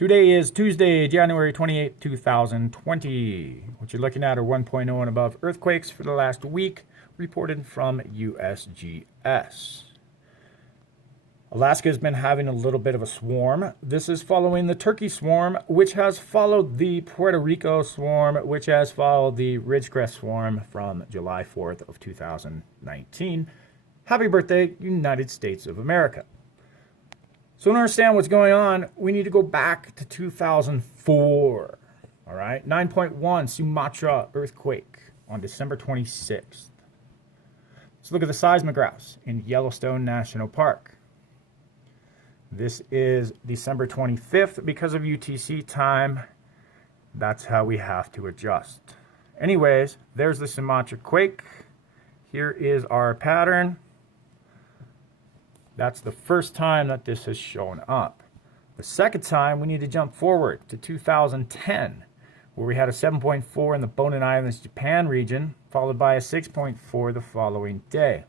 Today is Tuesday, January 28th, 2020. What you're looking at are 1.0 and above earthquakes for the last week, reported from USGS. Alaska has been having a little bit of a swarm. This is following the Turkey swarm, which has followed the Puerto Rico swarm, which has followed the Ridgecrest swarm from July 4th of 2019. Happy birthday, United States of America. So to understand what's going on, we need to go back to 2004. All right, 9.1 Sumatra earthquake on December 26th. Let's look at the seismographs in Yellowstone National Park. This is December 25th. Because of UTC time, that's how we have to adjust. Anyways, there's the Sumatra quake. Here is our pattern. That's the first time that this has shown up. The second time, we need to jump forward to 2010, where we had a 7.4 in the Bonin Islands, Japan region, followed by a 6.4 the following day.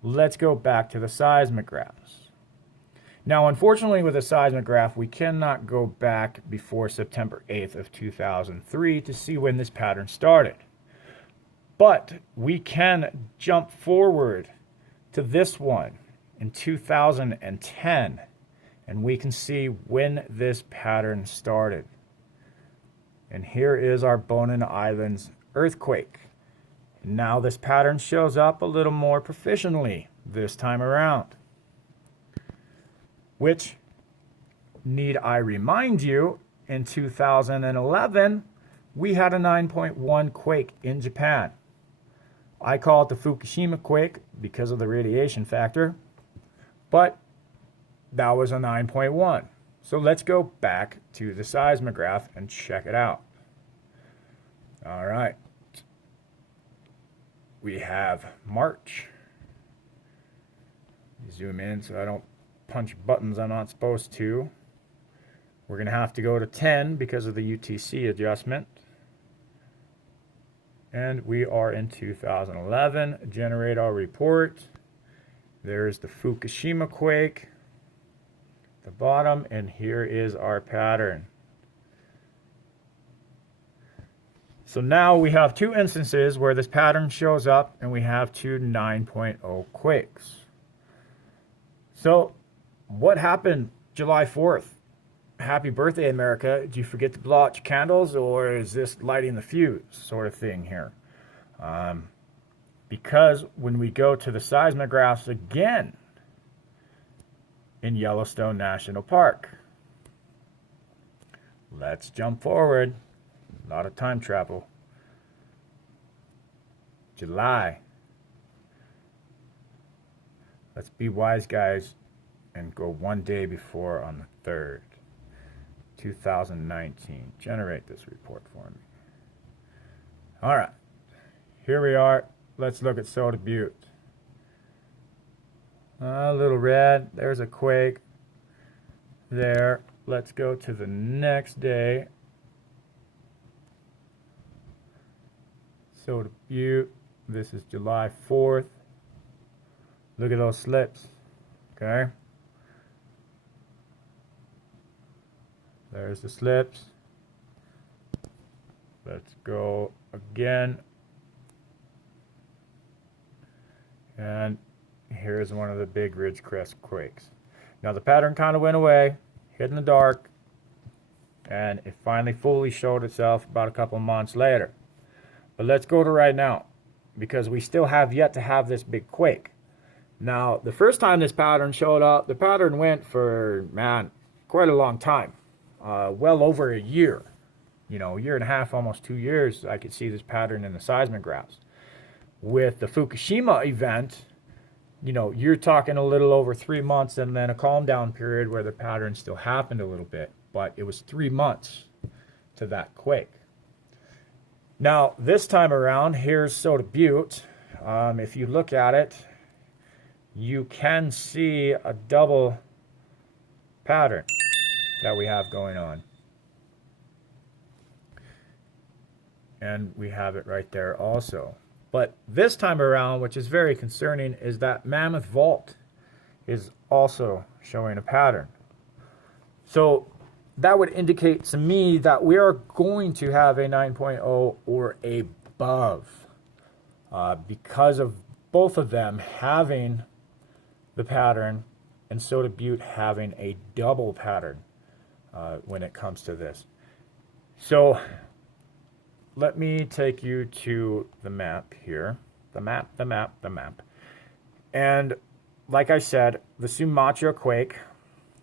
Let's go back to the seismographs. Now, unfortunately, with a seismograph, we cannot go back before September 8th of 2003 to see when this pattern started. But we can jump forward to this one in 2010, and we can see when this pattern started. And here is our Bonin Islands earthquake. Now this pattern shows up a little more proficiently this time around. Which, need I remind you, in 2011, we had a 9.1 quake in Japan. I call it the Fukushima quake because of the radiation factor. But that was a 9.1. So let's go back to the seismograph and check it out. All right. We have March. Zoom in so I don't punch buttons I'm not supposed to. We're going to have to go to 10 because of the UTC adjustment. And we are in 2011. Generate our report. There's the Fukushima quake, the bottom, and here is our pattern. So now we have two instances where this pattern shows up, and we have two 9.0 quakes. So what happened July 4th? Happy birthday, America. Did you forget to blow out your candles, or is this lighting the fuse sort of thing here? Because when we go to the seismographs again in Yellowstone National Park, let's jump forward. A lot of time travel. July. Let's be wise, guys, and go one day before on the 3rd, 2019. Generate this report for me. All right. Here we are. Let's look at Soda Butte. A little red. There's a quake there. Let's go to the next day. Soda Butte. This is July 4th. Look at those slips. Okay. There's the slips. Let's go again. And here's one of the big Ridgecrest quakes. Now the pattern kind of went away, hid in the dark, and it finally fully showed itself about a couple months later. But let's go to right now, because we still have yet to have this big quake. Now, the first time this pattern showed up, the pattern went for, man, quite a long time. Well over a year. You know, a year and a half, almost 2 years, I could see this pattern in the seismographs. With the Fukushima event, you know, you're talking a little over 3 months and then a calm down period where the pattern still happened a little bit. But it was 3 months to that quake. Now, this time around, here's Soda Butte. If you look at it, you can see a double pattern that we have going on. And we have it right there also. But this time around, which is very concerning, is that Mammoth Vault is also showing a pattern. So that would indicate to me that we are going to have a 9.0 or above, because of both of them having the pattern and Soda Butte having a double pattern when it comes to this. So let me take you to the map here. The map. And like I said, the Sumatra quake,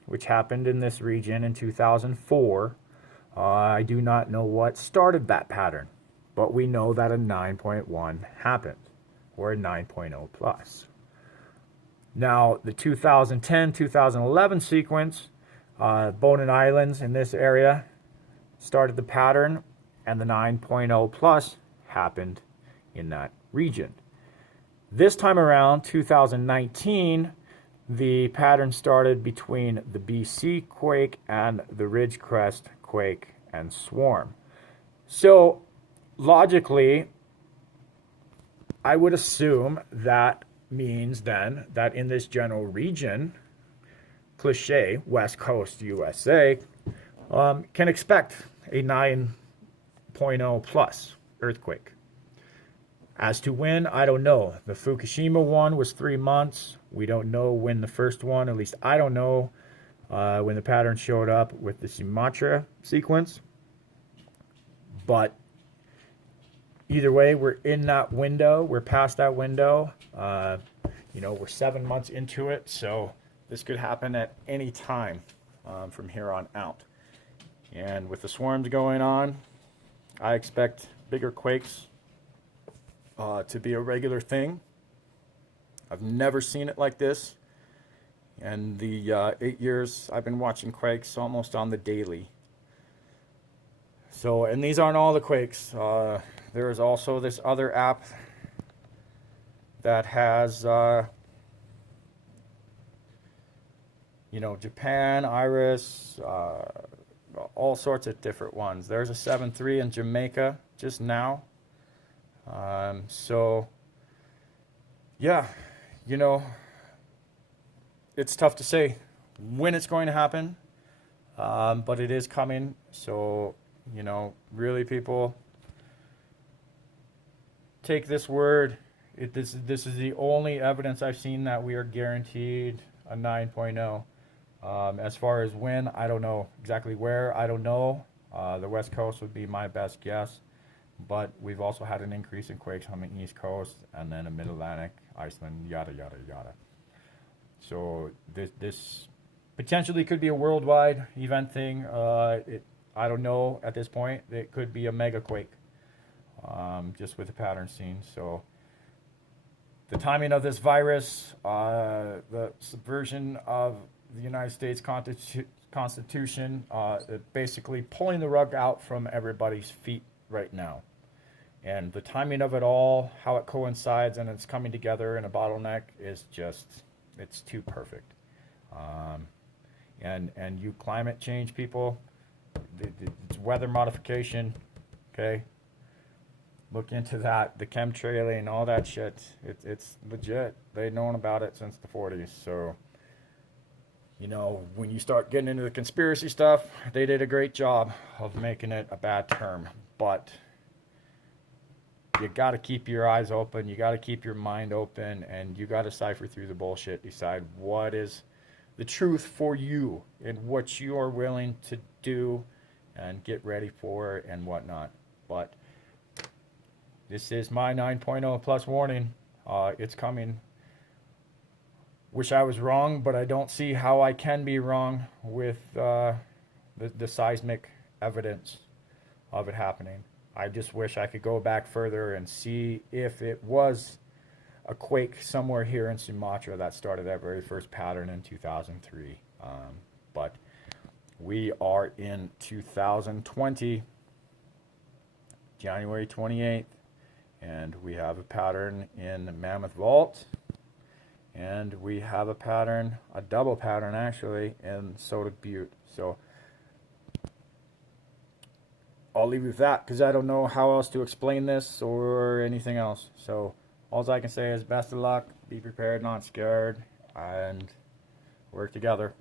which happened in this region in 2004, I do not know what started that pattern, but we know that a 9.1 happened, or a 9.0 plus. Now, the 2010-2011 sequence, Bonin Islands in this area started the pattern, and the 9.0 plus happened in that region. This time around, 2019, the pattern started between the BC quake and the Ridgecrest quake and swarm. So, logically, I would assume that means then that in this general region, cliche, West Coast USA, can expect a 9.0 plus earthquake. As to when, I don't know. The Fukushima one was 3 months. We don't know when the first one, at least I don't know when the pattern showed up with the Sumatra sequence. But either way, we're in that window. We're past that window. We're 7 months into it, so this could happen at any time from here on out. And with the swarms going on, I expect bigger quakes to be a regular thing. I've never seen it like this. And the 8 years I've been watching quakes almost on the daily. So, and these aren't all the quakes. There is also this other app that has, Japan, Iris, all sorts of different ones. There's a 7.3 in Jamaica just now. So, yeah, it's tough to say when it's going to happen, but it is coming. So, really, people, take this word. This is the only evidence I've seen that we are guaranteed a 9.0. As far as when, I don't know. Exactly where, I don't know. The West Coast would be my best guess. But we've also had an increase in quakes on the East Coast, and then a Mid-Atlantic, Iceland, yada, yada, yada. So this potentially could be a worldwide event thing. I don't know at this point. It could be a mega quake, just with the pattern seen. So the timing of this virus, the subversion of the United States Constitution, basically pulling the rug out from everybody's feet right now. And the timing of it all, how it coincides and it's coming together in a bottleneck is just, it's too perfect. And you climate change people, it's weather modification, okay? Look into that, the chemtrailing, all that shit. It's legit. They've known about it since the 40s. So, when you start getting into the conspiracy stuff, they did a great job of making it a bad term. But you got to keep your eyes open. You got to keep your mind open. And you got to cipher through the bullshit. Decide what is the truth for you and what you are willing to do and get ready for and whatnot. But this is my 9.0 plus warning. It's coming. Wish I was wrong, but I don't see how I can be wrong with the seismic evidence of it happening. I just wish I could go back further and see if it was a quake somewhere here in Sumatra that started that very first pattern in 2003. But we are in 2020, January 28th, and we have a pattern in Mammoth Vault, and we have a pattern, a double pattern actually, in Soda Butte. So I'll leave you with that because I don't know how else to explain this or anything else. So all I can say is best of luck, be prepared, not scared, and work together.